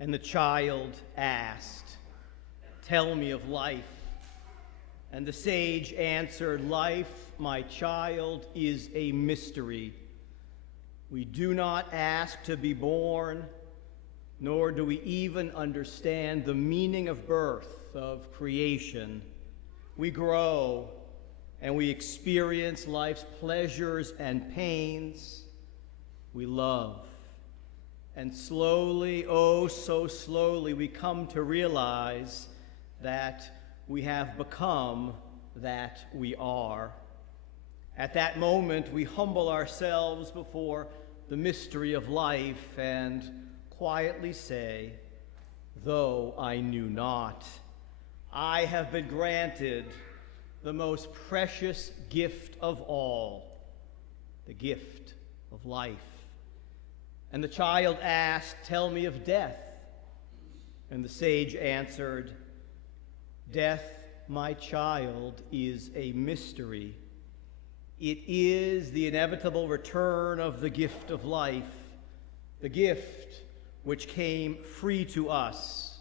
And the child asked, "Tell me of life." And the sage answered, "Life, my child, is a mystery. We do not ask to be born, nor do we even understand the meaning of birth, of creation. We grow, and we experience life's pleasures and pains. We love. And slowly, oh so slowly, we come to realize that we have become that we are. At that moment, we humble ourselves before the mystery of life and quietly say, though I knew not, I have been granted the most precious gift of all, the gift of life. And the child asked, "Tell me of death." And the sage answered, "Death, my child, is a mystery. It is the inevitable return of the gift of life, the gift which came free to us.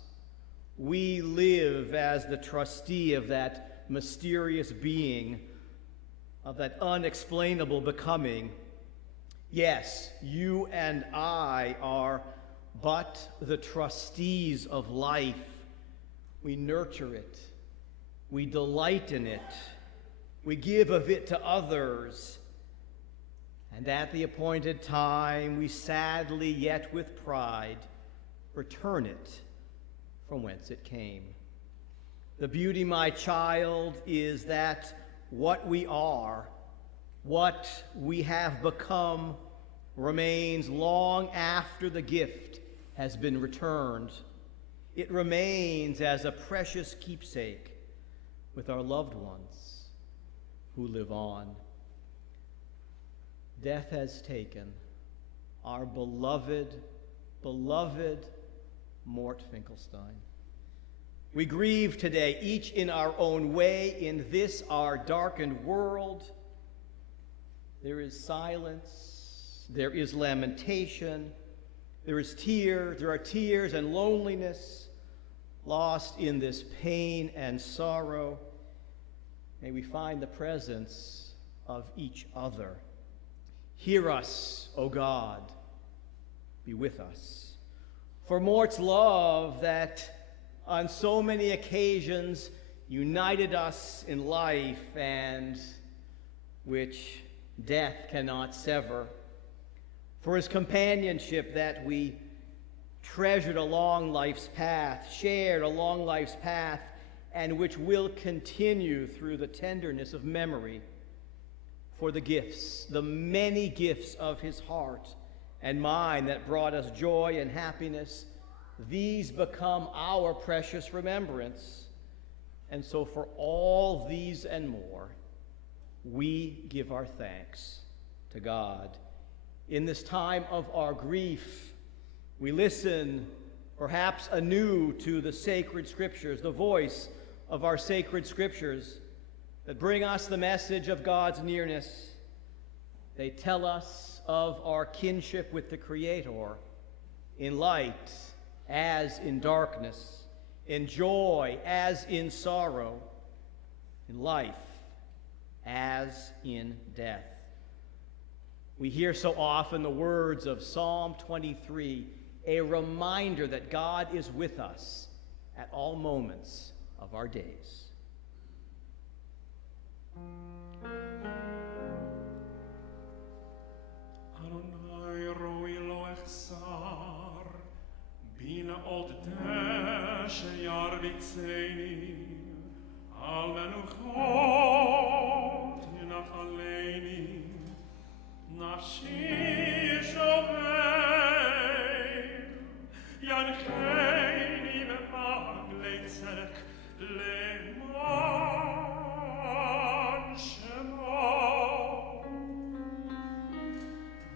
We live as the trustee of that mysterious being, of that unexplainable becoming. Yes, you and I are but the trustees of life. We nurture it. We delight in it. We give of it to others. And at the appointed time, we sadly, yet with pride, return it from whence it came. The beauty, my child, is that what we are, what we have become, remains long after the gift has been returned. It remains as a precious keepsake with our loved ones who live on. Death has taken our beloved Mort Finkelstein. We grieve today, each in our own way, in this our darkened world. There is silence, there is lamentation, there are tears and loneliness, lost in this pain and sorrow. May we find the presence of each other. Hear us, O God, be with us. For Mort's love that on so many occasions united us in life and which death cannot sever. For his companionship that we treasured along life's path, shared along life's path, and which will continue through the tenderness of memory. For the gifts, the many gifts of his heart and mind that brought us joy and happiness, these become our precious remembrance. And so for all these and more, we give our thanks to God. In this time of our grief, we listen perhaps anew to the sacred scriptures, the voice of our sacred scriptures that bring us the message of God's nearness. They tell us of our kinship with the Creator, in light as in darkness, in joy as in sorrow, in life as in death. We hear so often the words of Psalm 23, a reminder that God is with us at all moments of our days. Adonai roi lo echsar, bina od deshe yarbitzeni, al menuchot yinachaleni, nafshi shovei, yancheni b'maglei tzedek leman shemo.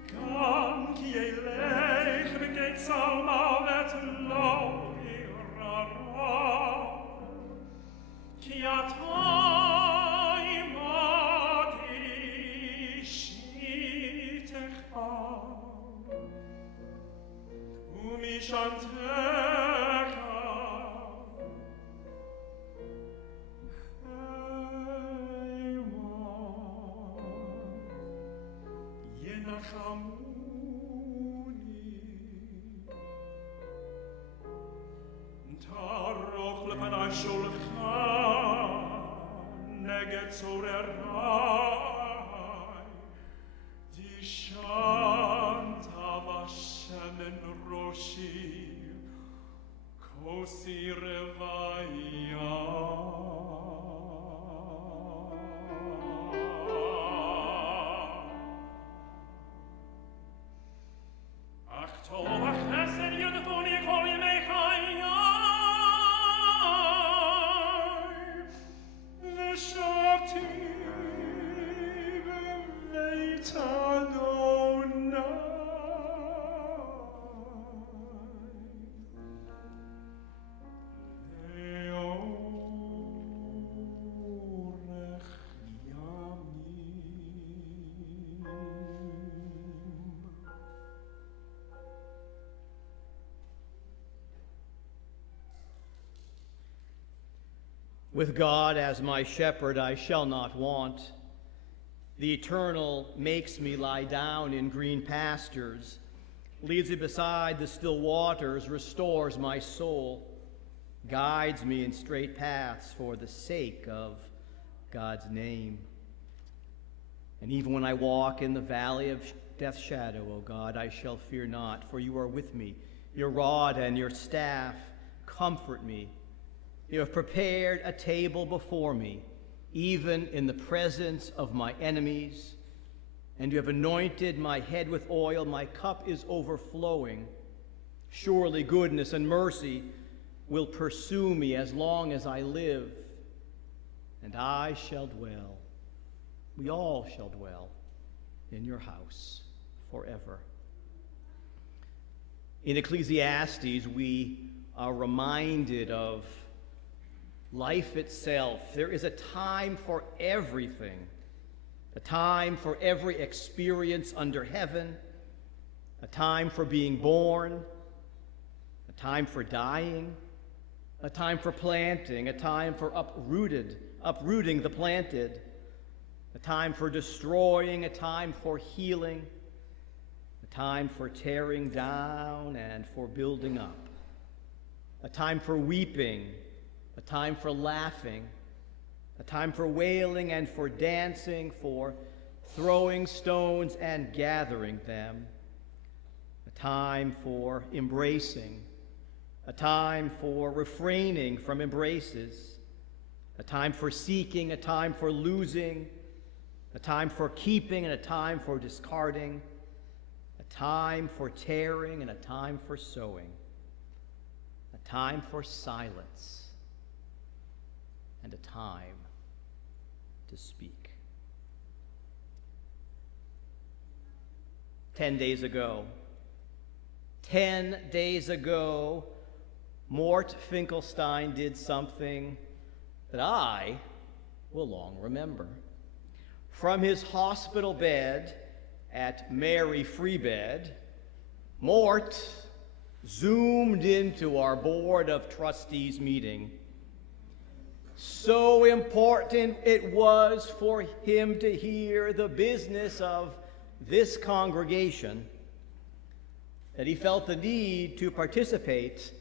Gam ki elech v'getz al mavet lo irara, ki ata imadi shivtecha, umishantecha, Taroch lefanai sholcha neged zorerai Dishanta vashemen roshi kosi revaya With God as my shepherd, I shall not want. The Eternal makes me lie down in green pastures, leads me beside the still waters, restores my soul, guides me in straight paths for the sake of God's name. And even when I walk in the valley of death's shadow, O God, I shall fear not, for you are with me. Your rod and your staff comfort me. You have prepared a table before me, even in the presence of my enemies, and you have anointed my head with oil. My cup is overflowing. Surely goodness and mercy will pursue me as long as I live, and I shall dwell, we all shall dwell in your house forever. In Ecclesiastes, we are reminded of life itself. There is a time for everything, a time for every experience under heaven, a time for being born, a time for dying, a time for planting, a time for uprooting the planted, a time for destroying, a time for healing, a time for tearing down and for building up, a time for weeping, a time for laughing, a time for wailing and for dancing, for throwing stones and gathering them, a time for embracing, a time for refraining from embraces, a time for seeking, a time for losing, a time for keeping and a time for discarding, a time for tearing and a time for sowing, a time for silence, and a time to speak. 10 days ago, Mort Finkelstein did something that I will long remember. From his hospital bed at Mary Freebed, Mort zoomed into our Board of Trustees meeting. So important it was for him to hear the business of this congregation that he felt the need to participate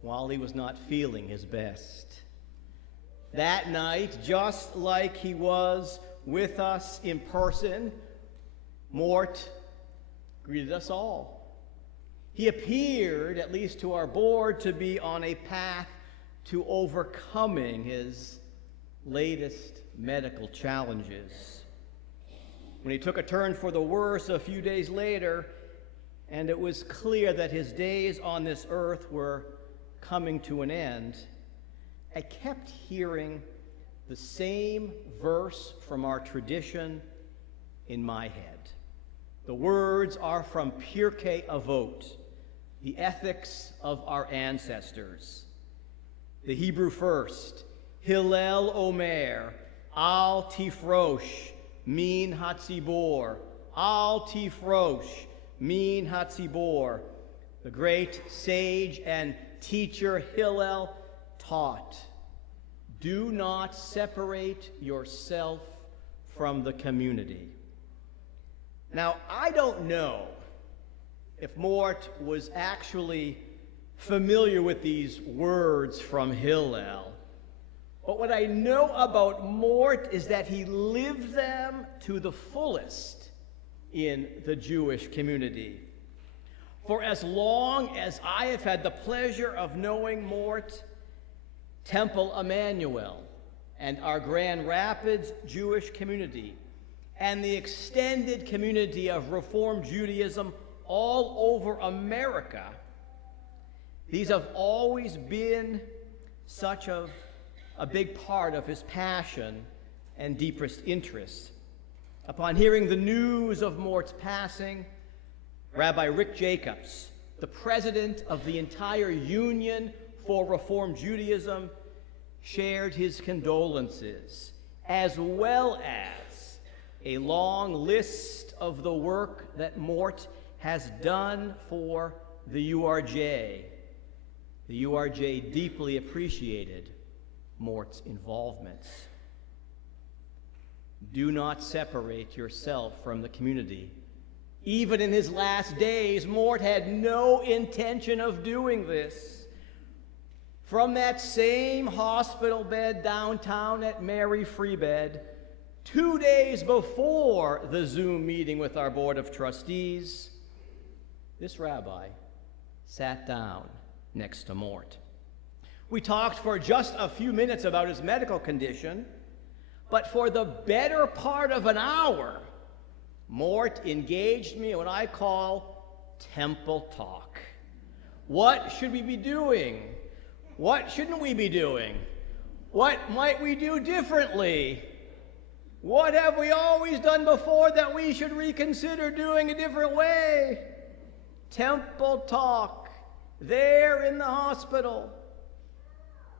while he was not feeling his best. That night, just like he was with us in person, Mort greeted us all. He appeared, at least to our board, to be on a path to overcoming his latest medical challenges. When he took a turn for the worse a few days later, and it was clear that his days on this earth were coming to an end, I kept hearing the same verse from our tradition in my head. The words are from Pirkei Avot, the ethics of our ancestors. The Hebrew first, Hillel Omer, Al Tifrosh, Min Hatzibor, Al Tifrosh, Min Hatzibor. The great sage and teacher Hillel taught, do not separate yourself from the community. Now, I don't know if Mort was actually familiar with these words from Hillel, but what I know about Mort is that he lived them to the fullest in the Jewish community. For as long as I have had the pleasure of knowing Mort, Temple Emmanuel and our Grand Rapids Jewish community and the extended community of Reform Judaism all over America, these have always been such a big part of his passion and deepest interest. Upon hearing the news of Mort's passing, Rabbi Rick Jacobs, the president of the entire Union for Reform Judaism, shared his condolences, as well as a long list of the work that Mort has done for the URJ. The URJ deeply appreciated Mort's involvement. Do not separate yourself from the community. Even in his last days, Mort had no intention of doing this. From that same hospital bed downtown at Mary Free Bed, 2 days before the Zoom meeting with our Board of Trustees, this rabbi sat down next to Mort. We talked for just a few minutes about his medical condition, but for the better part of an hour, Mort engaged me in what I call temple talk. What should we be doing? What shouldn't we be doing? What might we do differently? What have we always done before that we should reconsider doing a different way? Temple talk, there in the hospital.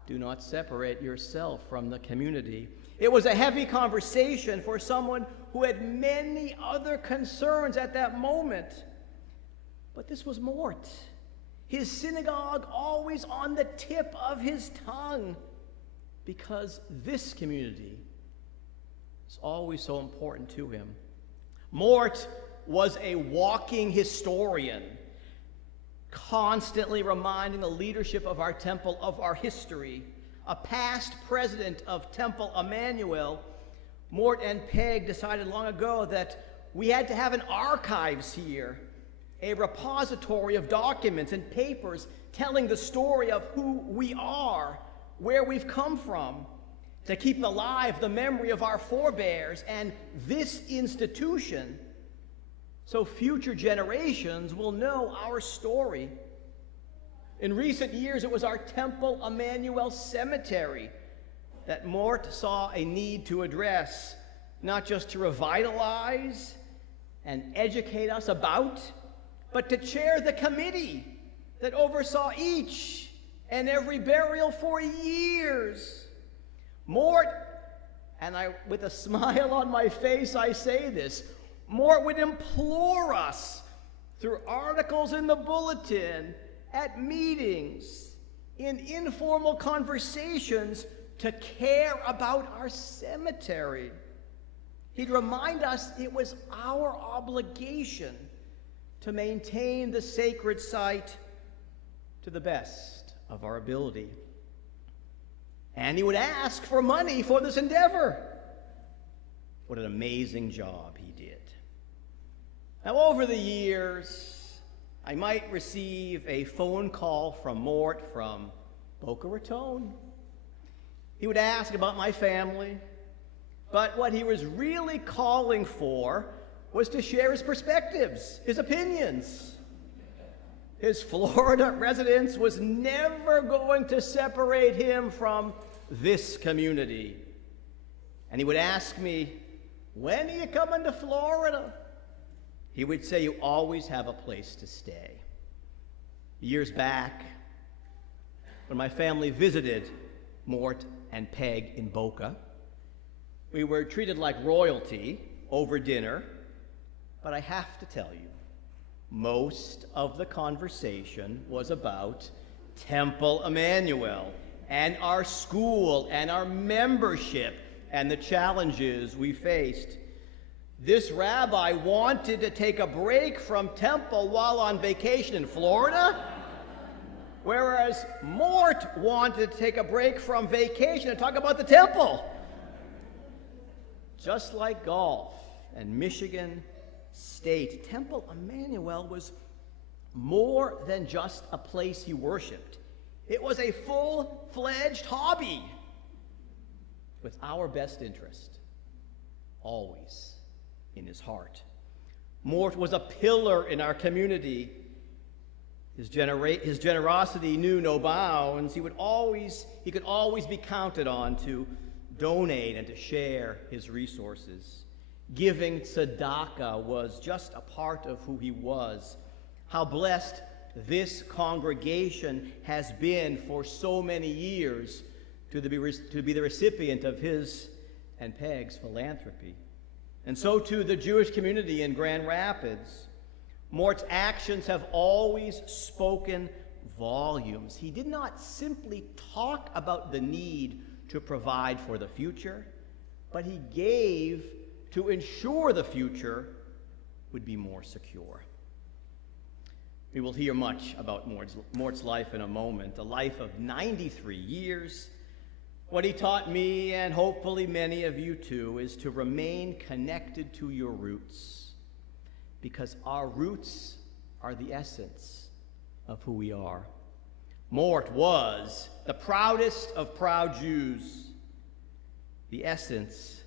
Do not separate yourself from the community. It was a heavy conversation for someone who had many other concerns at that moment. But this was Mort. His synagogue always on the tip of his tongue, because this community is always so important to him. Mort was a walking historian, constantly reminding the leadership of our temple of our history. A past president of Temple Emmanuel, Mort and Peg decided long ago that we had to have an archives here, a repository of documents and papers telling the story of who we are, where we've come from, to keep alive the memory of our forebears and this institution, so future generations will know our story. In recent years, it was our Temple Emmanuel Cemetery that Mort saw a need to address, not just to revitalize and educate us about, but to chair the committee that oversaw each and every burial for years. Mort, and with a smile on my face, I say this, Mort would implore us through articles in the bulletin, at meetings, in informal conversations, to care about our cemetery. He'd remind us it was our obligation to maintain the sacred site to the best of our ability. And he would ask for money for this endeavor. What an amazing job he did. Now, over the years, I might receive a phone call from Mort from Boca Raton. He would ask about my family, but what he was really calling for was to share his perspectives, his opinions. His Florida residence was never going to separate him from this community. And he would ask me, "When are you coming to Florida?" He would say, "You always have a place to stay." Years back, when my family visited Mort and Peg in Boca, we were treated like royalty over dinner, but I have to tell you, most of the conversation was about Temple Emmanuel and our school and our membership and the challenges we faced. This rabbi wanted to take a break from Temple while on vacation in Florida, whereas Mort wanted to take a break from vacation and talk about the Temple. Just like golf and Michigan State, Temple Emmanuel was more than just a place he worshiped. It was a full-fledged hobby with our best interest always in his heart. Mort was a pillar in our community. His generosity knew no bounds. He could always be counted on to donate and to share his resources. Giving tzedakah was just a part of who he was. How blessed this congregation has been for so many years to be the recipient of his and Peg's philanthropy. And so too the Jewish community in Grand Rapids. Mort's actions have always spoken volumes. He did not simply talk about the need to provide for the future, but he gave to ensure the future would be more secure. We will hear much about Mort's life in a moment, a life of 93 years. What he taught me, and hopefully many of you too, is to remain connected to your roots, because our roots are the essence of who we are. Mort was the proudest of proud Jews. The essence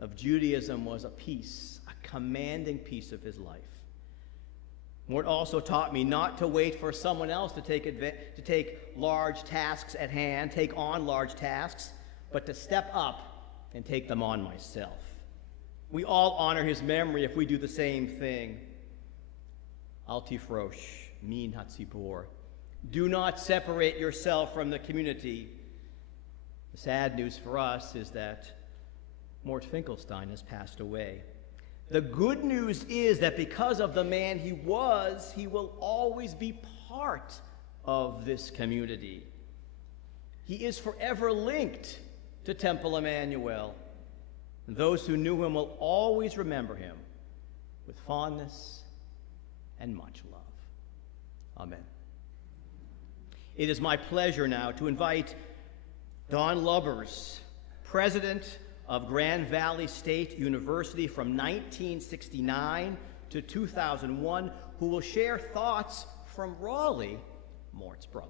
of Judaism was a commanding piece of his life. Mort also taught me not to wait for someone else to take large tasks at hand, take on large tasks, but to step up and take them on myself. We all honor his memory if we do the same thing. Al tifrosh, min hatzibor. Do not separate yourself from the community. The sad news for us is that Mort Finkelstein has passed away. The good news is that because of the man he was, he will always be part of this community. He is forever linked to Temple Emmanuel. And those who knew him will always remember him with fondness and much love. Amen. It is my pleasure now to invite Don Lubbers, president of Grand Valley State University from 1969 to 2001, who will share thoughts from Raleigh, Mort's brother.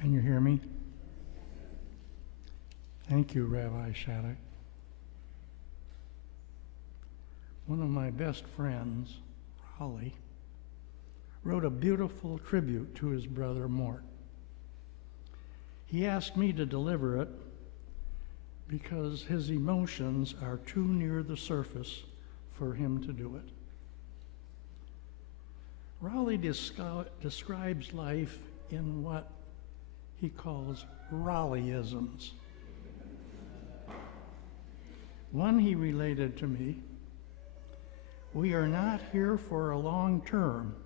Can you hear me? Thank you, Rabbi Shattuck. One of my best friends, Raleigh, wrote a beautiful tribute to his brother Mort. He asked me to deliver it because his emotions are too near the surface for him to do it. Raleigh describes life in what he calls Raleighisms. One he related to me, "We are not here for a long term,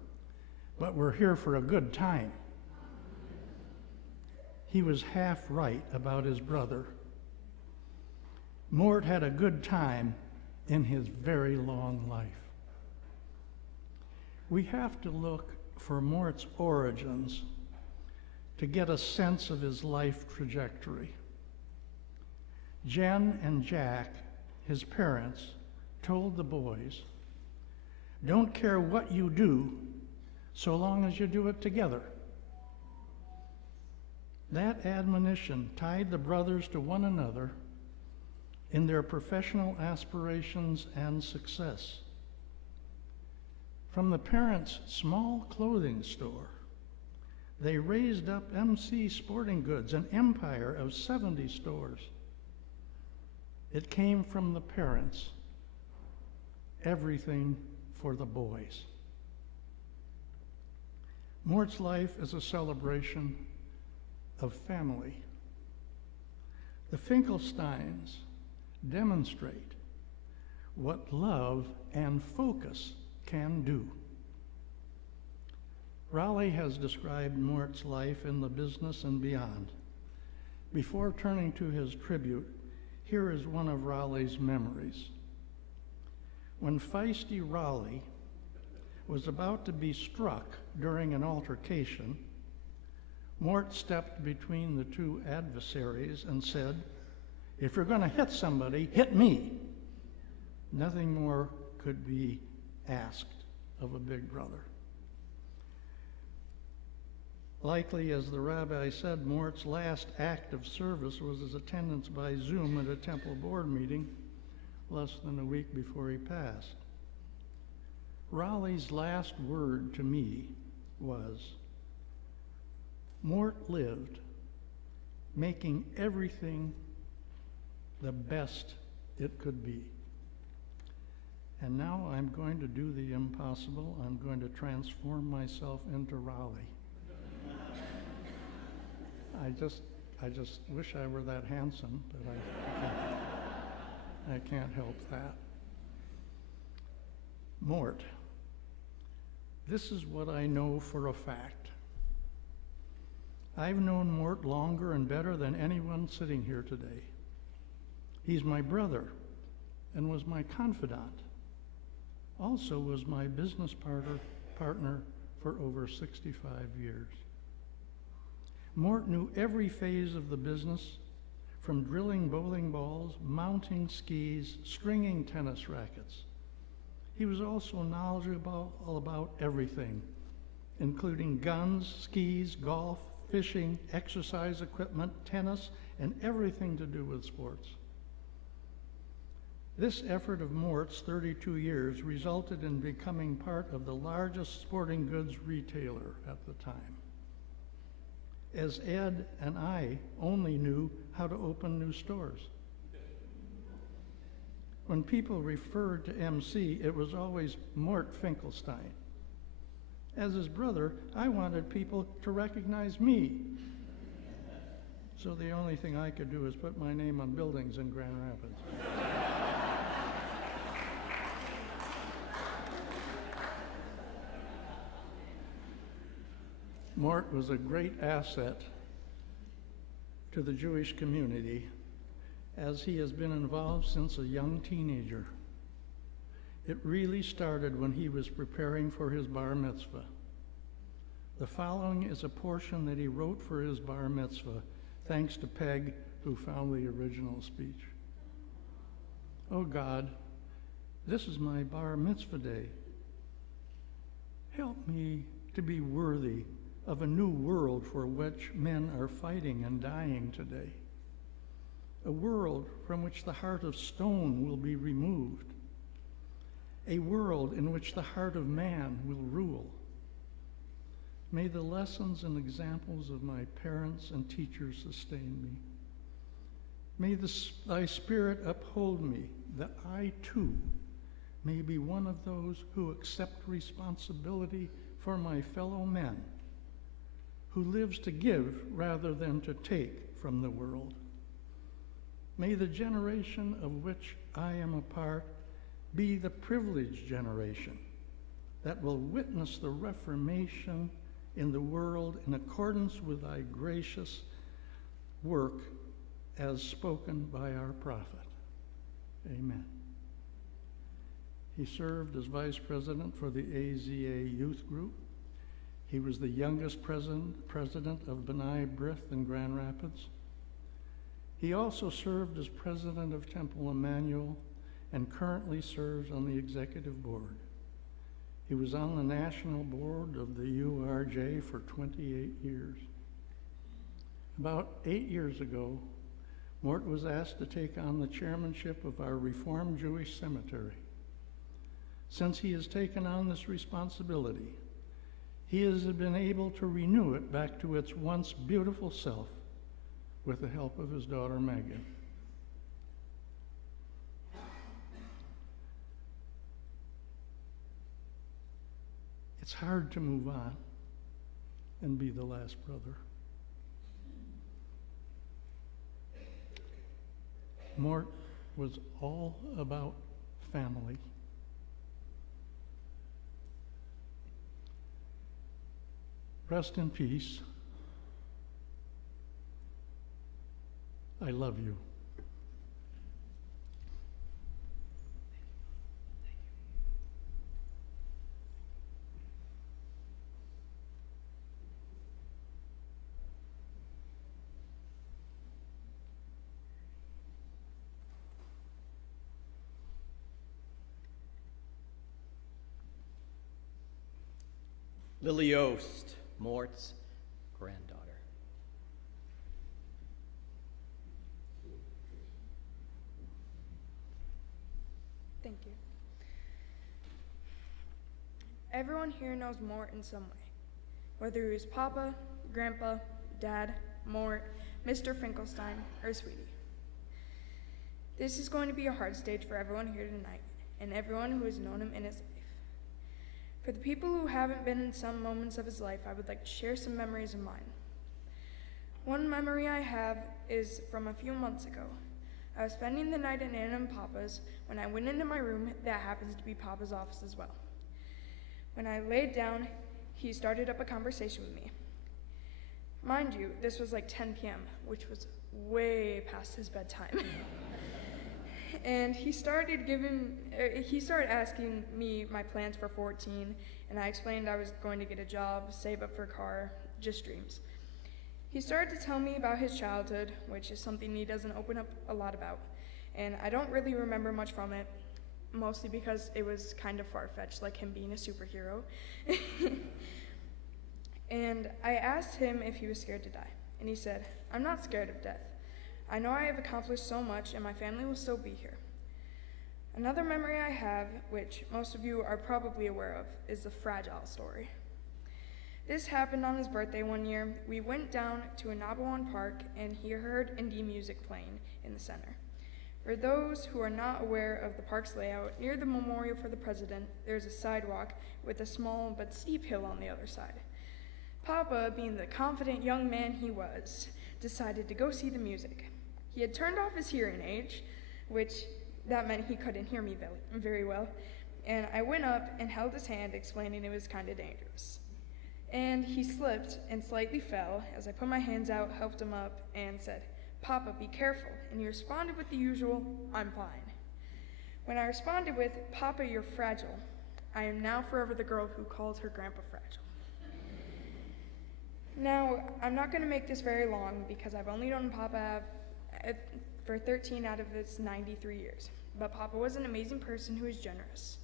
but we're here for a good time." He was half right about his brother. Mort had a good time in his very long life. We have to look for Mort's origins to get a sense of his life trajectory. Jen and Jack, his parents, told the boys, "Don't care what you do, so long as you do it together." That admonition tied the brothers to one another in their professional aspirations and success. From the parents' small clothing store, they raised up MC Sporting Goods, an empire of 70 stores. It came from the parents, everything for the boys. Mort's life is a celebration of family. The Finkelsteins demonstrate what love and focus can do. Raleigh has described Mort's life in the business and beyond. Before turning to his tribute, here is one of Raleigh's memories. When feisty Raleigh was about to be struck during an altercation, Mort stepped between the two adversaries and said, "If you're going to hit somebody, hit me." Nothing more could be asked of a big brother. Likely, as the rabbi said, Mort's last act of service was his attendance by Zoom at a temple board meeting less than a week before he passed. Raleigh's last word to me was, "Mort lived, making everything the best it could be." And now I'm going to do the impossible. I'm going to transform myself into Raleigh. I just wish I were that handsome, but I can't help that. Mort, this is what I know for a fact. I've known Mort longer and better than anyone sitting here today. He's my brother and was my confidant. Also was my business partner for over 65 years. Mort knew every phase of the business, from drilling bowling balls, mounting skis, stringing tennis rackets. He was also knowledgeable about everything, including guns, skis, golf, fishing, exercise equipment, tennis, and everything to do with sports. This effort of Mort's 32 years resulted in becoming part of the largest sporting goods retailer at the time, as Ed and I only knew how to open new stores. When people referred to MC, it was always Mort Finkelstein. As his brother, I wanted people to recognize me. So the only thing I could do is put my name on buildings in Grand Rapids. Mort was a great asset to the Jewish community, as he has been involved since a young teenager. It really started when he was preparing for his bar mitzvah. The following is a portion that he wrote for his bar mitzvah, thanks to Peg, who found the original speech. "Oh God, this is my bar mitzvah day. Help me to be worthy of a new world for which men are fighting and dying today. A world from which the heart of stone will be removed. A world in which the heart of man will rule. May the lessons and examples of my parents and teachers sustain me. May thy spirit uphold me, that I too may be one of those who accept responsibility for my fellow men, who lives to give rather than to take from the world. May the generation of which I am a part be the privileged generation that will witness the Reformation in the world in accordance with thy gracious work as spoken by our prophet. Amen. He served as vice president for the AZA Youth Group. He was the youngest president of B'nai B'rith in Grand Rapids. He also served as president of Temple Emmanuel and currently serves on the executive board. He was on the national board of the URJ for 28 years. About 8 years ago, Mort was asked to take on the chairmanship of our Reformed Jewish Cemetery. Since he has taken on this responsibility, he has been able to renew it back to its once beautiful self with the help of his daughter Megan. It's hard to move on and be the last brother. Mort was all about family. Rest in peace. I love you. Lily Ost, Mort's granddaughter. Thank you. Everyone here knows Mort in some way, whether he was Papa, Grandpa, Dad, Mort, Mr. Finkelstein, or Sweetie. This is going to be a hard stage for everyone here tonight, and everyone who has known him in his life. For the people who haven't been in some moments of his life, I would like to share some memories of mine. One memory I have is from a few months ago. I was spending the night at Nana and Papa's when I went into my room that happens to be Papa's office as well. When I laid down, he started up a conversation with me. Mind you, this was like 10 p.m., which was way past his bedtime. And he started asking me my plans for 14, and I explained I was going to get a job, save up for a car, just dreams. He started to tell me about his childhood, which is something he doesn't open up a lot about, and I don't really remember much from it, mostly because it was kind of far-fetched, like him being a superhero. And I asked him if he was scared to die, and he said, "I'm not scared of death. I know I have accomplished so much, and my family will still be here." Another memory I have, which most of you are probably aware of, is the Fragile story. This happened on his birthday one year. We went down to Anabawan Park, and he heard indie music playing in the center. For those who are not aware of the park's layout, near the memorial for the president, there's a sidewalk with a small but steep hill on the other side. Papa, being the confident young man he was, decided to go see the music. He had turned off his hearing aid, which that meant he couldn't hear me very well, and I went up and held his hand, explaining it was kind of dangerous. And he slipped and slightly fell as I put my hands out, helped him up, and said, "Papa, be careful," and he responded with the usual, "I'm fine." When I responded with, "Papa, you're fragile," I am now forever the girl who called her grandpa fragile. Now, I'm not going to make this very long because I've only known Papa for 13 out of his 93 years. But Papa was an amazing person who was generous.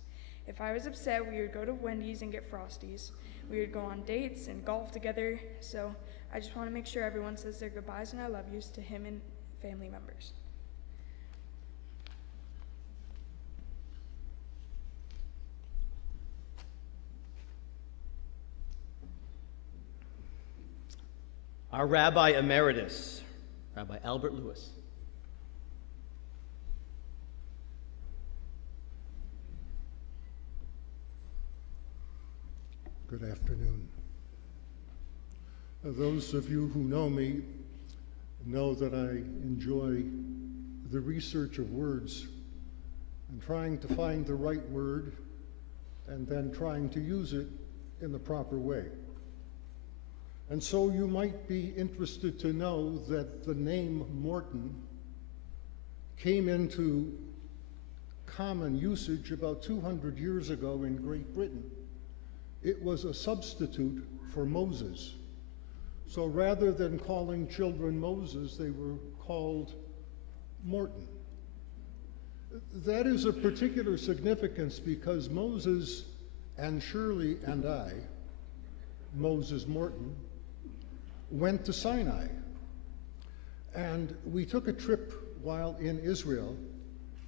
If I was upset, we would go to Wendy's and get Frosties. We would go on dates and golf together. So I just want to make sure everyone says their goodbyes and I love yous to him and family members. Our Rabbi Emeritus, Rabbi Albert Lewis. Good afternoon. Those of you who know me know that I enjoy the research of words and trying to find the right word and then trying to use it in the proper way. And so you might be interested to know that the name Morton came into common usage about 200 years ago in Great Britain. It was a substitute for Moses. So rather than calling children Moses, they were called Morton. That is of particular significance because Moses and Shirley and I, Moses Morton, went to Sinai. And we took a trip while in Israel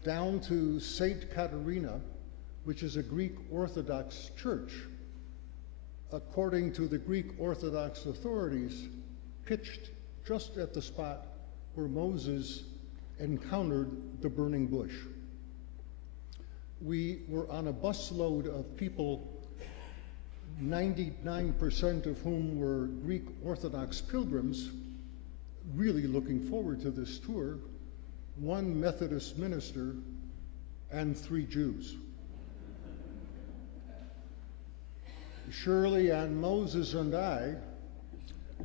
down to St. Katerina, which is a Greek Orthodox church, according to the Greek Orthodox authorities, pitched just at the spot where Moses encountered the burning bush. We were on a busload of people, 99% of whom were Greek Orthodox pilgrims, really looking forward to this tour, one Methodist minister, and 3 Jews. Shirley and Moses and I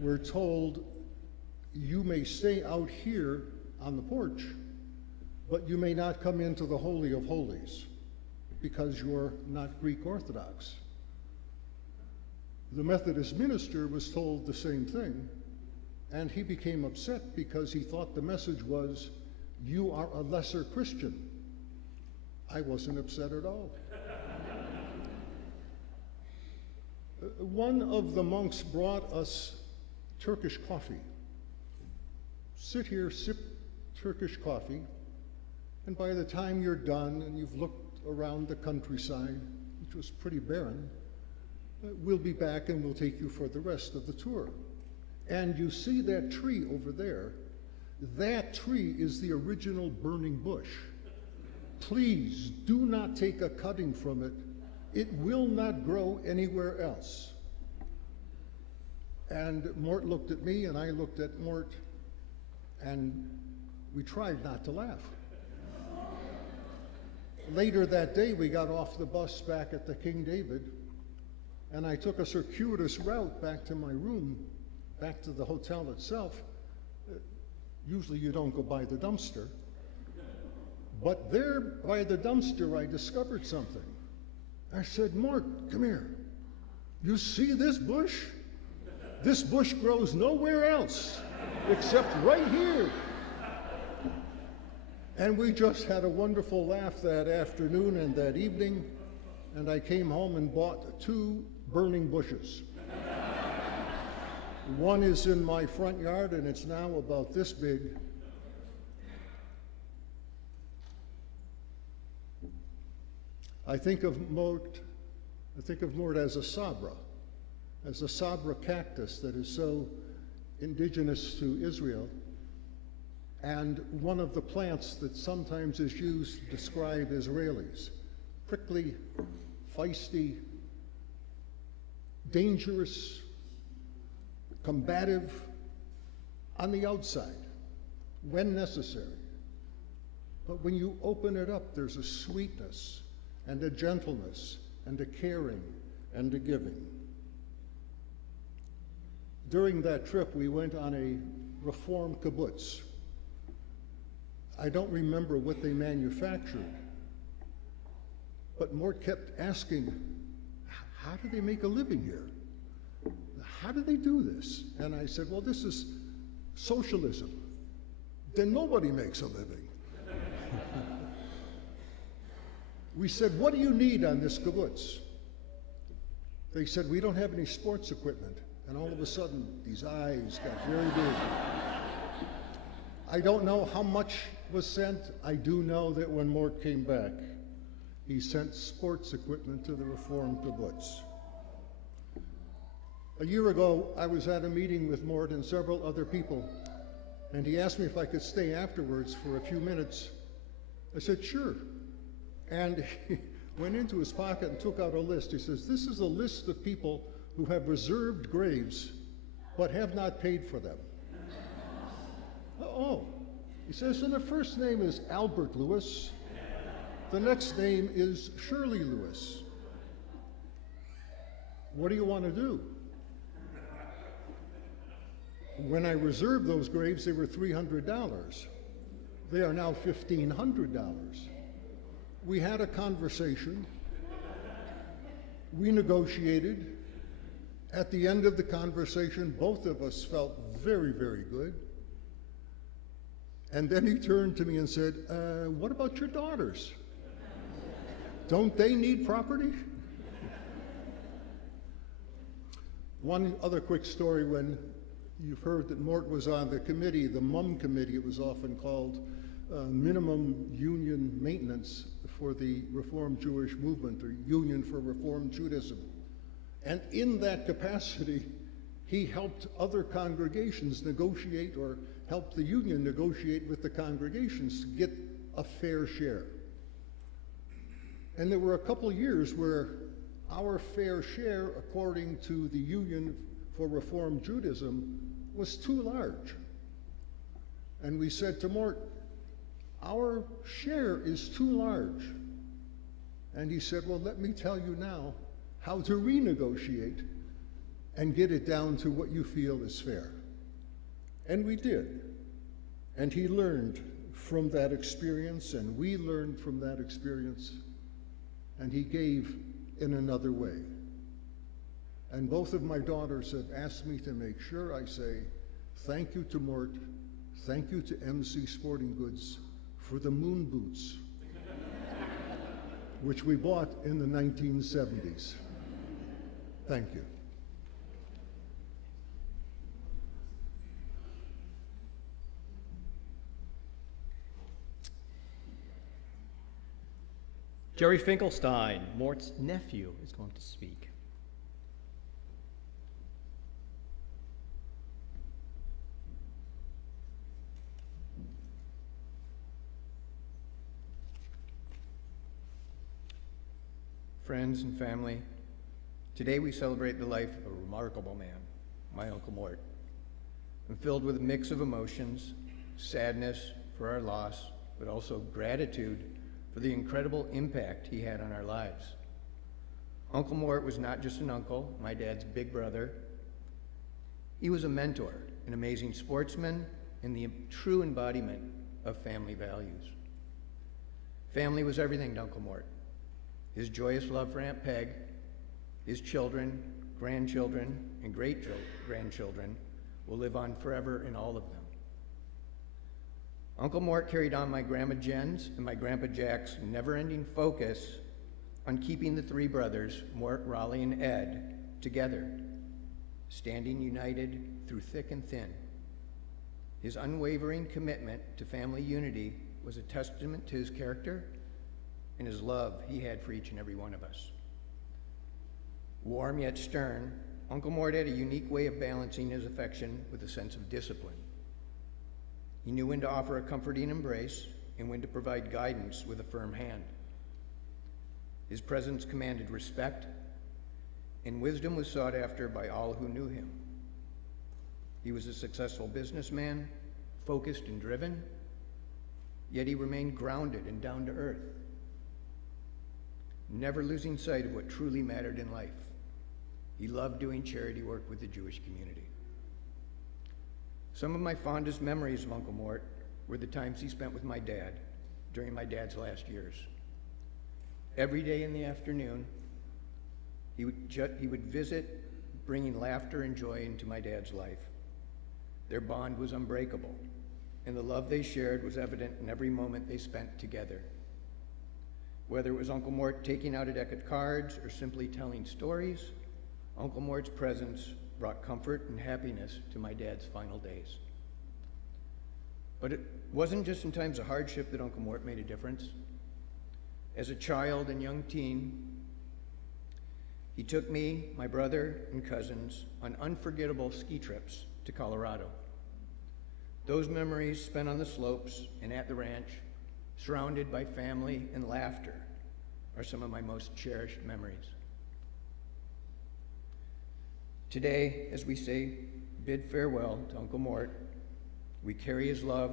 were told, you may stay out here on the porch, but you may not come into the Holy of Holies because you're not Greek Orthodox. The Methodist minister was told the same thing, and he became upset because he thought the message was, you are a lesser Christian. I wasn't upset at all. One of the monks brought us Turkish coffee. Sit here, sip Turkish coffee, and by the time you're done and you've looked around the countryside, which was pretty barren, we'll be back and we'll take you for the rest of the tour. And you see that tree over there, that tree is the original burning bush. Please do not take a cutting from it. It will not grow anywhere else. And Mort looked at me and I looked at Mort, and we tried not to laugh. Later that day, we got off the bus back at the King David, and I took a circuitous route back to my room, back to the hotel itself. Usually you don't go by the dumpster. But there by the dumpster, I discovered something. I said, Mort, come here. You see this bush? This bush grows nowhere else except right here. And we just had a wonderful laugh that afternoon and that evening, and I came home and bought 2 burning bushes. One is in my front yard, and it's now about this big. I think of Mort as a sabra cactus that is so indigenous to Israel, and one of the plants that sometimes is used to describe Israelis. Prickly, feisty, dangerous, combative on the outside, when necessary. But when you open it up, there's a sweetness and a gentleness and a caring and a giving. During that trip, we went on a Reform kibbutz. I don't remember what they manufactured, but Mort kept asking, how do they make a living here? How do they do this? And I said, well, this is socialism. Then nobody makes a living. We said, what do you need on this kibbutz? They said, we don't have any sports equipment. And all of a sudden, these eyes got very big. I don't know how much was sent. I do know that when Mort came back, he sent sports equipment to the Reform kibbutz. A year ago, I was at a meeting with Mort and several other people, and he asked me if I could stay afterwards for a few minutes. I said, sure. And he went into his pocket and took out a list. He says, this is a list of people who have reserved graves but have not paid for them. Oh, He says, and the first name is Albert Lewis. The next name is Shirley Lewis. What do you want to do? When I reserved those graves, they were $300. They are now $1,500. We had a conversation. We negotiated. At the end of the conversation, both of us felt very, very good. And then he turned to me and said, what about your daughters? Don't they need property? One other quick story, when you've heard that Mort was on the committee, the MUM committee, it was often called Minimum Union Maintenance for the Reformed Jewish Movement, or Union for Reformed Judaism. And in that capacity, he helped other congregations negotiate, or helped the union negotiate with the congregations to get a fair share. And there were a couple years where our fair share, according to the Union for Reformed Judaism, was too large. And we said to Mort, our share is too large. And he said, well, let me tell you now how to renegotiate and get it down to what you feel is fair. And we did. And he learned from that experience, and we learned from that experience, and he gave in another way. And both of my daughters have asked me to make sure I say thank you to Mort, thank you to MC Sporting Goods for the moon boots, which we bought in the 1970s. Thank you. Jerry Finkelstein, Mort's nephew, is going to speak. Friends and family, today we celebrate the life of a remarkable man, my Uncle Mort. I'm filled with a mix of emotions, sadness for our loss, but also gratitude for the incredible impact he had on our lives. Uncle Mort was not just an uncle, my dad's big brother. He was a mentor, an amazing sportsman, and the true embodiment of family values. Family was everything to Uncle Mort. His joyous love for Aunt Peg, his children, grandchildren, and great-grandchildren will live on forever in all of them. Uncle Mort carried on my Grandma Jen's and my Grandpa Jack's never-ending focus on keeping the three brothers, Mort, Raleigh, and Ed, together, standing united through thick and thin. His unwavering commitment to family unity was a testament to his character and his love he had for each and every one of us. Warm yet stern, Uncle Mort had a unique way of balancing his affection with a sense of discipline. He knew when to offer a comforting embrace and when to provide guidance with a firm hand. His presence commanded respect, and wisdom was sought after by all who knew him. He was a successful businessman, focused and driven, yet he remained grounded and down to earth, never losing sight of what truly mattered in life. He loved doing charity work with the Jewish community. Some of my fondest memories of Uncle Mort were the times he spent with my dad during my dad's last years. Every day in the afternoon, he would visit, bringing laughter and joy into my dad's life. Their bond was unbreakable, and the love they shared was evident in every moment they spent together. Whether it was Uncle Mort taking out a deck of cards or simply telling stories, Uncle Mort's presence brought comfort and happiness to my dad's final days. But it wasn't just in times of hardship that Uncle Mort made a difference. As a child and young teen, he took me, my brother, and cousins on unforgettable ski trips to Colorado. Those memories spent on the slopes and at the ranch, surrounded by family and laughter, are some of my most cherished memories. Today, as we bid farewell to Uncle Mort, we carry his love,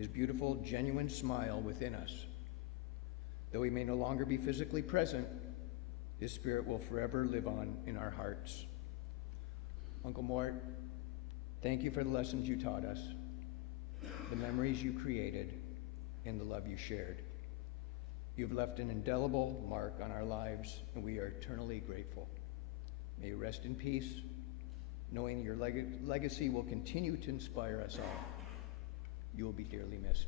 his beautiful, genuine smile within us. Though he may no longer be physically present, his spirit will forever live on in our hearts. Uncle Mort, thank you for the lessons you taught us, the memories you created, and the love you shared. You've left an indelible mark on our lives, and we are eternally grateful. May you rest in peace, knowing your legacy will continue to inspire us all. You will be dearly missed.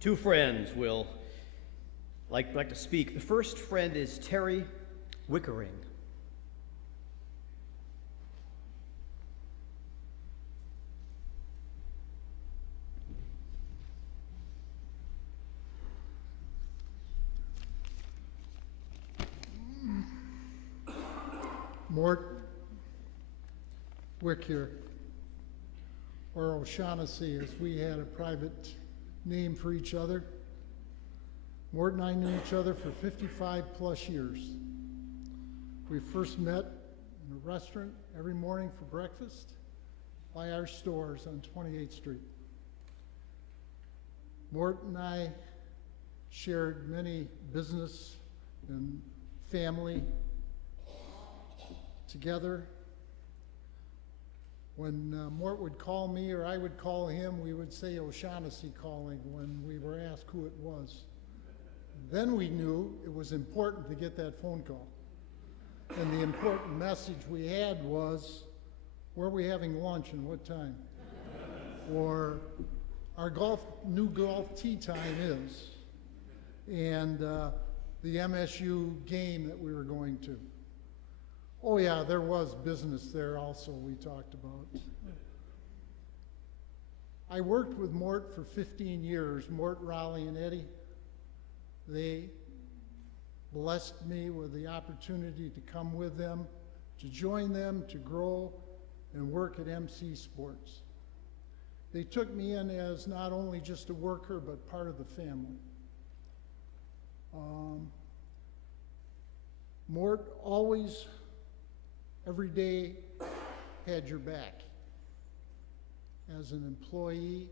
Two friends will like to speak. The first friend is Terry Wickering. Mort, Wick here, or O'Shaughnessy, as we had a private name for each other. Mort and I knew each other for 55 plus years. We first met in a restaurant every morning for breakfast by our stores on 28th Street. Mort and I shared many business and family together. When Mort would call me or I would call him, we would say O'Shaughnessy calling when we were asked who it was. Then we knew it was important to get that phone call. And the important message we had was, where are we having lunch and what time? Or our new golf tee time is. And the MSU game that we were going to. Oh yeah, there was business there also we talked about. I worked with Mort for 15 years, Mort, Raleigh, and Eddie. They blessed me with the opportunity to come with them, to join them, to grow and work at MC Sports. They took me in as not only just a worker, but part of the family. Mort always, every day, had your back. As an employee,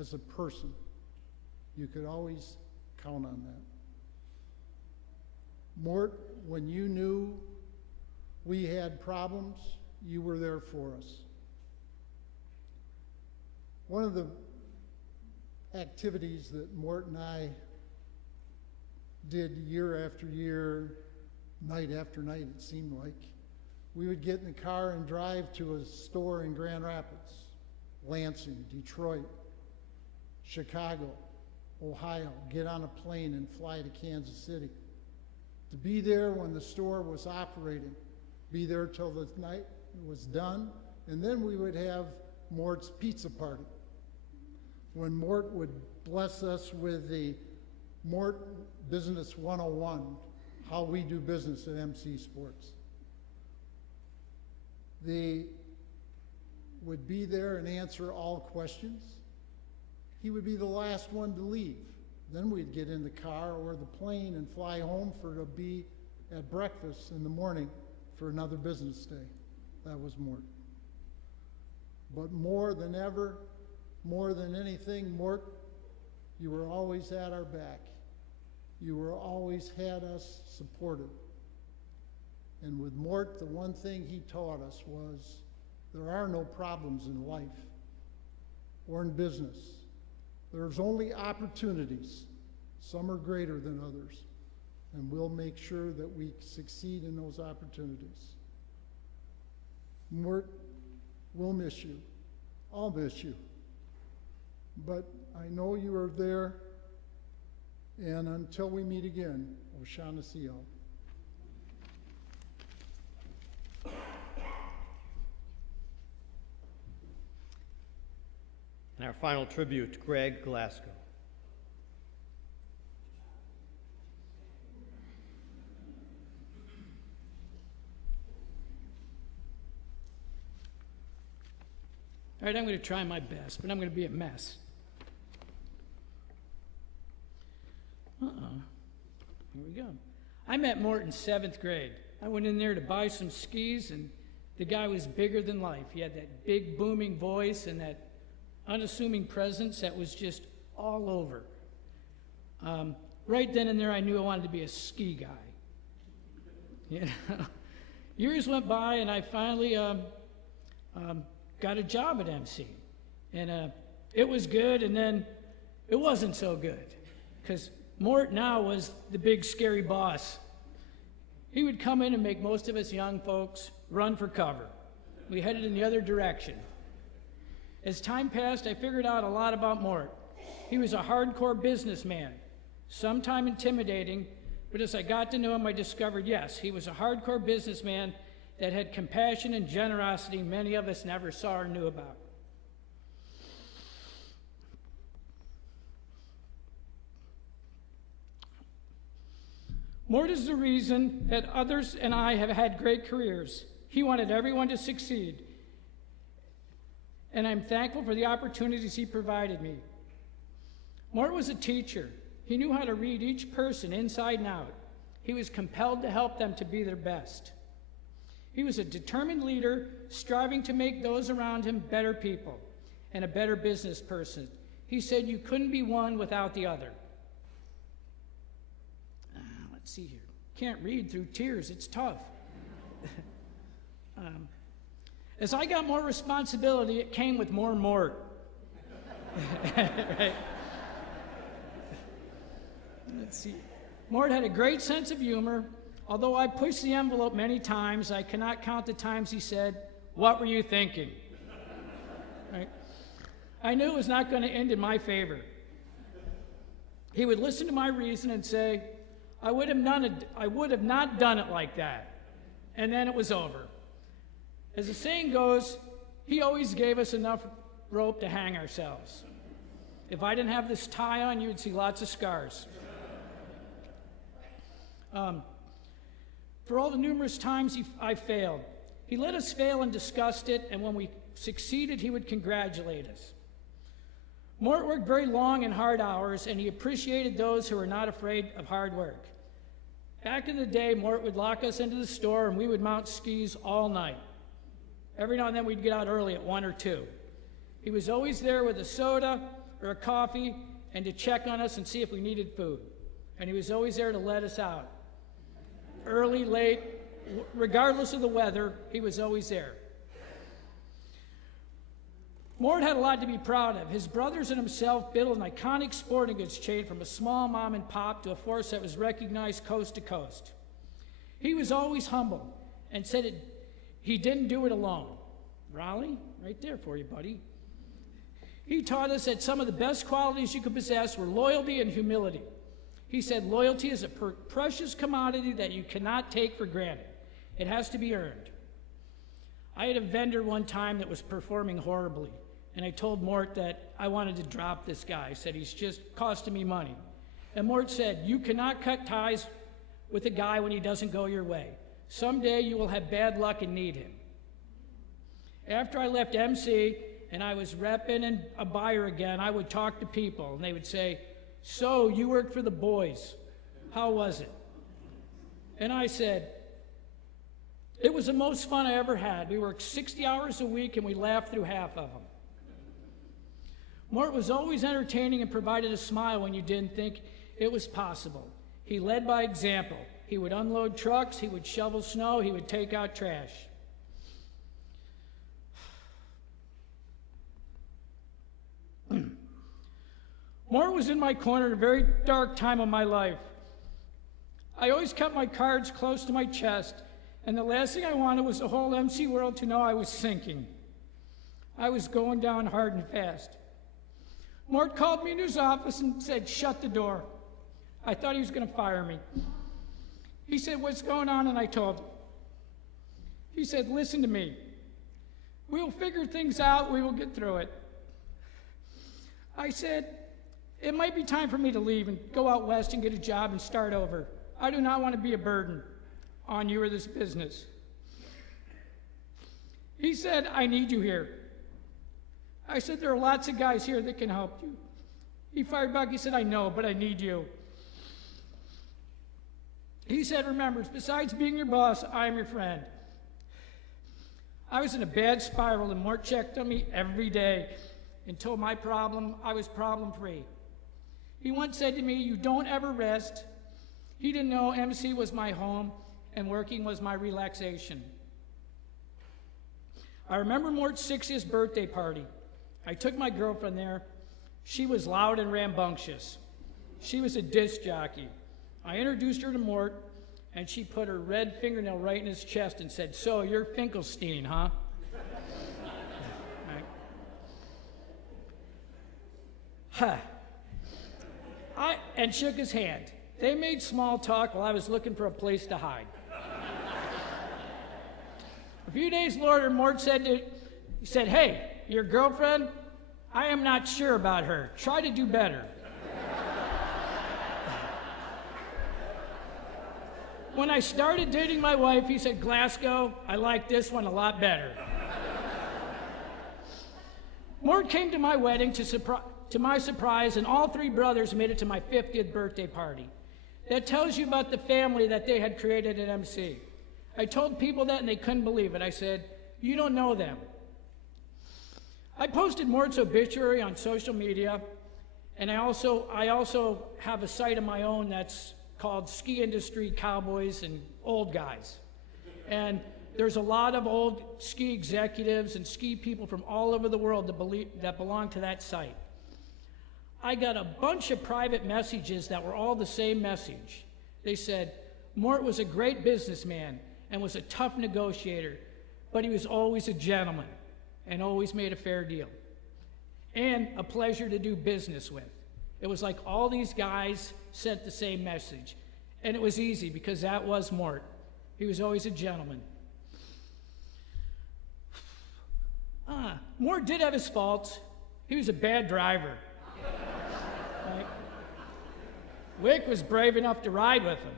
as a person, you could always count on that. Mort, when you knew we had problems, you were there for us. One of the activities that Mort and I did year after year, night after night it seemed like, we would get in the car and drive to a store in Grand Rapids, Lansing, Detroit, Chicago, Ohio, get on a plane and fly to Kansas City. To be there when the store was operating, be there till the night was done, and then we would have Mort's pizza party. When Mort would bless us with the Mort Business 101, how we do business at MC Sports. They would be there and answer all questions. He would be the last one to leave. Then we'd get in the car or the plane and fly home to be at breakfast in the morning for another business day. That was Mort. But more than ever, more than anything, Mort, you were always at our back. You were always had us supported. And with Mort, the one thing he taught us was there are no problems in life or in business. There's only opportunities. Some are greater than others. And we'll make sure that we succeed in those opportunities. Mort, we'll miss you. I'll miss you. But I know you are there. And until we meet again, O'Shaughnessy out. And our final tribute, Greg Glasgow. All right, I'm going to try my best, but I'm going to be a mess. Here we go. I met Mort in 7th grade. I went in there to buy some skis, and The guy was bigger than life. He had that big booming voice and that unassuming presence that was just all over. Right then and there, I knew I wanted to be a ski guy. You know? Years went by, and I finally got a job at MC. And it was good, and then it wasn't so good, because Mort now was the big, scary boss. He would come in and make most of us young folks run for cover. We headed in the other direction. As time passed, I figured out a lot about Mort. He was a hardcore businessman, sometimes intimidating, but as I got to know him, I discovered, yes, he was a hardcore businessman that had compassion and generosity many of us never saw or knew about. Mort is the reason that others and I have had great careers. He wanted everyone to succeed, and I'm thankful for the opportunities he provided me. Mort was a teacher. He knew how to read each person inside and out. He was compelled to help them to be their best. He was a determined leader, striving to make those around him better people and a better business person. He said you couldn't be one without the other. Let's see here. Can't read through tears. It's tough. As I got more responsibility, it came with more Mort. Right? Let's see. Mort had a great sense of humor. Although I pushed the envelope many times, I cannot count the times he said, "What were you thinking?" Right? I knew it was not going to end in my favor. He would listen to my reason and say, I would have not done it like that. And then it was over. As the saying goes, he always gave us enough rope to hang ourselves. If I didn't have this tie on, you'd see lots of scars. For all the numerous times I failed, he let us fail and discussed it, and when we succeeded, he would congratulate us. Mort worked very long and hard hours, and he appreciated those who were not afraid of hard work. Back in the day, Mort would lock us into the store, and we would mount skis all night. Every now and then, we'd get out early at 1 or 2. He was always there with a soda or a coffee and to check on us and see if we needed food. And he was always there to let us out. Early, late, regardless of the weather, he was always there. Mort had a lot to be proud of. His brothers and himself built an iconic sporting goods chain from a small mom and pop to a force that was recognized coast to coast. He was always humble and said he didn't do it alone. Raleigh, right there for you, buddy. He taught us that some of the best qualities you could possess were loyalty and humility. He said loyalty is a precious commodity that you cannot take for granted. It has to be earned. I had a vendor one time that was performing horribly, and I told Mort that I wanted to drop this guy. I said, he's just costing me money. And Mort said, you cannot cut ties with a guy when he doesn't go your way. Someday you will have bad luck and need him. After I left MC and I was repping and a buyer again, I would talk to people, and they would say, so you worked for the boys. How was it? And I said, it was the most fun I ever had. We worked 60 hours a week, and we laughed through half of them. Mort was always entertaining and provided a smile when you didn't think it was possible. He led by example. He would unload trucks, he would shovel snow, he would take out trash. Mort was in my corner at a very dark time of my life. I always kept my cards close to my chest, and the last thing I wanted was the whole MC world to know I was sinking. I was going down hard and fast. Mort called me into his office and said, shut the door. I thought he was going to fire me. He said, what's going on? And I told him. He said, listen to me. We will figure things out. We will get through it. I said, it might be time for me to leave and go out west and get a job and start over. I do not want to be a burden on you or this business. He said, I need you here. I said, there are lots of guys here that can help you. He fired back. He said, I know, but I need you. He said, remember, besides being your boss, I am your friend. I was in a bad spiral, and Mort checked on me every day and told I was problem-free. He once said to me, "You don't ever rest." He didn't know MC was my home and working was my relaxation. I remember Mort's 60th birthday party. I took my girlfriend there. She was loud and rambunctious. She was a disc jockey. I introduced her to Mort, and she put her red fingernail right in his chest and said, "So, you're Finkelstein, huh?" And shook his hand. They made small talk while I was looking for a place to hide. A few days later, Mort said, "Hey, your girlfriend? I am not sure about her. Try to do better." When I started dating my wife, he said, "Glasgow, I like this one a lot better." Mort came to my wedding to my surprise, and all three brothers made it to my 50th birthday party. That tells you about the family that they had created at MC. I told people that and they couldn't believe it. I said, "You don't know them." I posted Mort's obituary on social media, and I also have a site of my own that's called Ski Industry Cowboys and Old Guys. And there's a lot of old ski executives and ski people from all over the world that belong to that site. I got a bunch of private messages that were all the same message. They said, "Mort was a great businessman and was a tough negotiator, but he was always a gentleman and always made a fair deal, and a pleasure to do business with." It was like all these guys sent the same message, and it was easy because that was Mort. He was always a gentleman. Mort did have his faults. He was a bad driver. Right? Wick was brave enough to ride with him.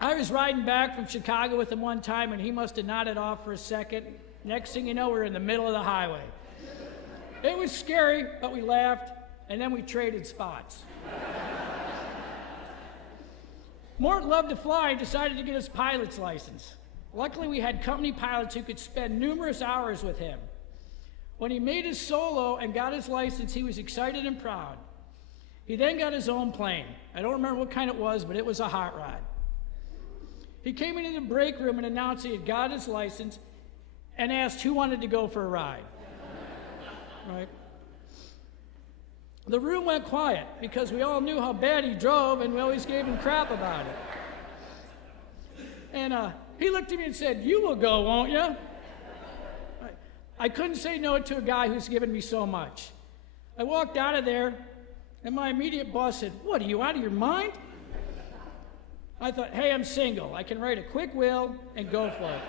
I was riding back from Chicago with him one time, and he must have nodded off for a second. Next thing you know, we're in the middle of the highway. It was scary, but we laughed, and then we traded spots. Mort loved to fly and decided to get his pilot's license. Luckily, we had company pilots who could spend numerous hours with him. When he made his solo and got his license, he was excited and proud. He then got his own plane. I don't remember what kind it was, but it was a hot rod. He came into the break room and announced he had got his license and asked who wanted to go for a ride. Right? The room went quiet because we all knew how bad he drove, and we always gave him crap about it. And he looked at me and said, "You will go, won't you?" I couldn't say no to a guy who's given me so much. I walked out of there, and my immediate boss said, "What, are you out of your mind?" I thought, hey, I'm single. I can write a quick will and go for it.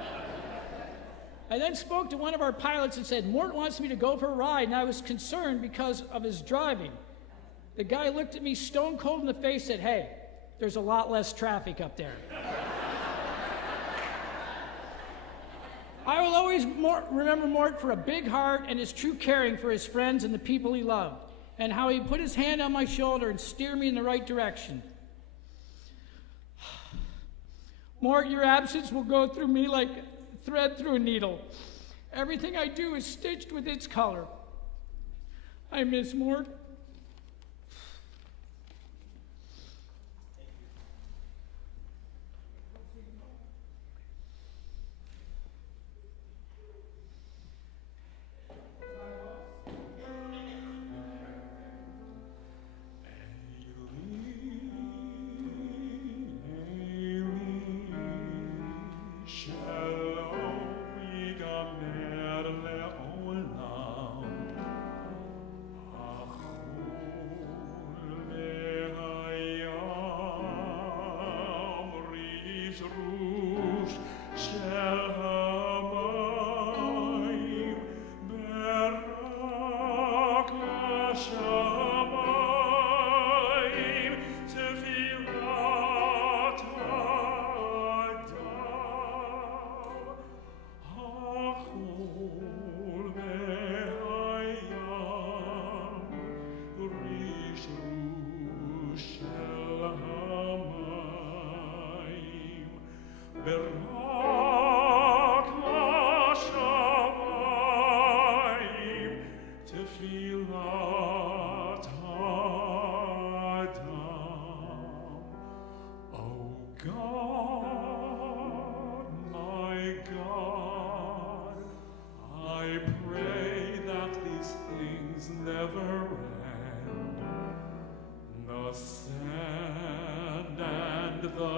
I then spoke to one of our pilots and said, "Mort wants me to go for a ride," and I was concerned because of his driving. The guy looked at me stone cold in the face and said, "Hey, there's a lot less traffic up there." I will always remember Mort for a big heart and his true caring for his friends and the people he loved, and how he put his hand on my shoulder and steered me in the right direction. Mort, your absence will go through me like a thread through a needle. Everything I do is stitched with its color. I miss Mort.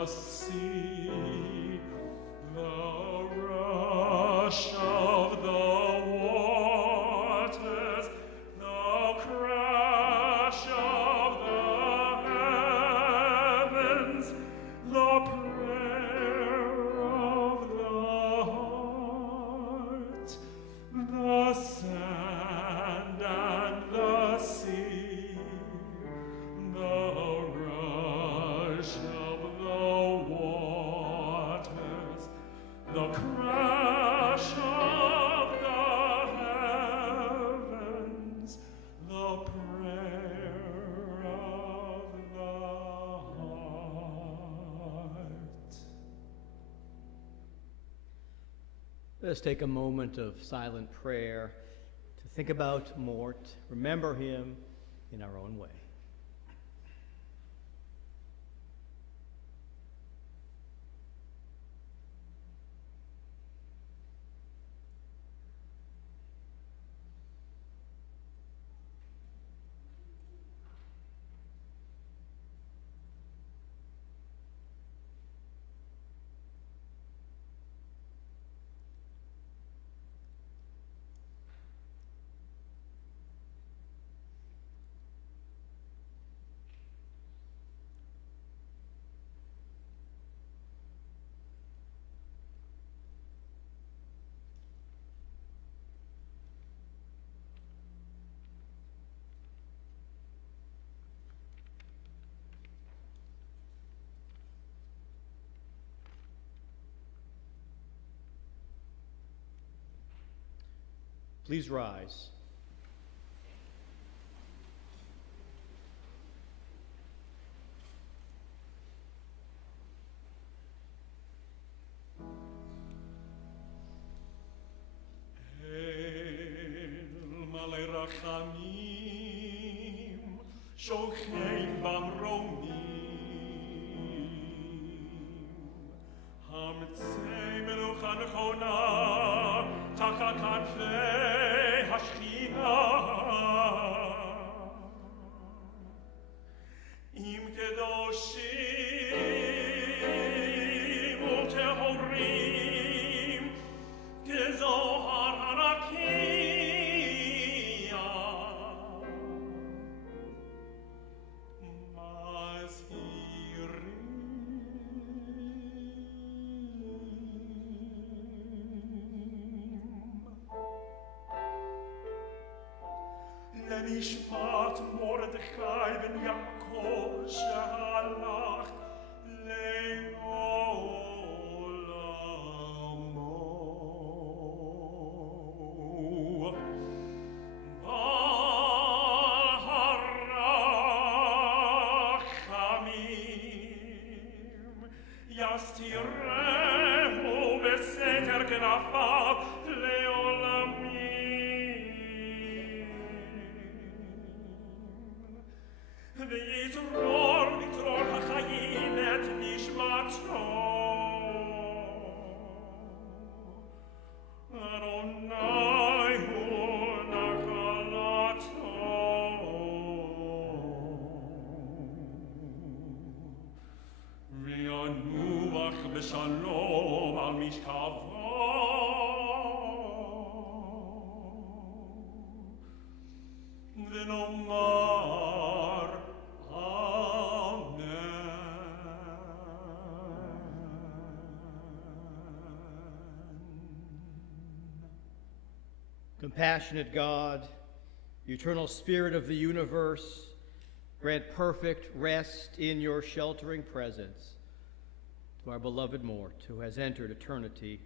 sea, the rush of the waters, the crash of the heavens, the prayer of the heart, the sand and the sea, the rush of the waters, the crash of the heavens, the prayer of the heart. Let us take a moment of silent prayer to think about Mort, remember him in our own way. Please rise. מלא רחמים, שוכן במרומים, המצא מלוכה נכונה, תחת כנפי השכינה. עם קדושים וטהורים, כזוהר הרקיע. לנשמת מרדכי בן יעקב שהלך לעולמו. בעל הרחמים יסתירהו בסתר כנפיו לעולמים. ויתרור החיים את נשמתו. אדוני הוא נחלתו. וינוח בשלום על משכבו. ונאמר Compassionate God, the eternal Spirit of the universe, grant perfect rest in your sheltering presence to our beloved Mort, who has entered eternity.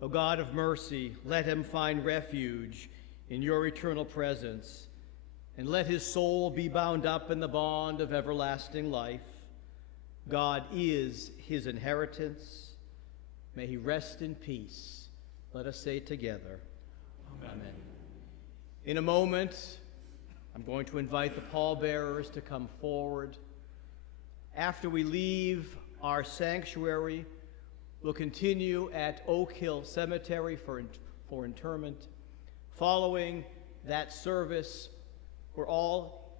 O God of mercy, let him find refuge in your eternal presence, and let his soul be bound up in the bond of everlasting life. God is his inheritance. May he rest in peace. Let us say together, Amen. In a moment, I'm going to invite the pallbearers to come forward. After we leave our sanctuary, we'll continue at Oak Hill Cemetery for interment. Following that service, we're all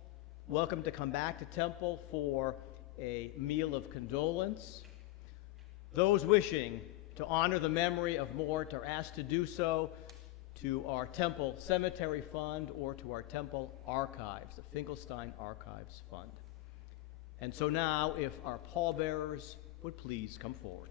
welcome to come back to Temple for a meal of condolence. Those wishing to honor the memory of Mort are asked to do so to our Temple Cemetery Fund or to our Temple Archives, the Finkelstein Archives Fund. And so now, if our pallbearers would please come forward.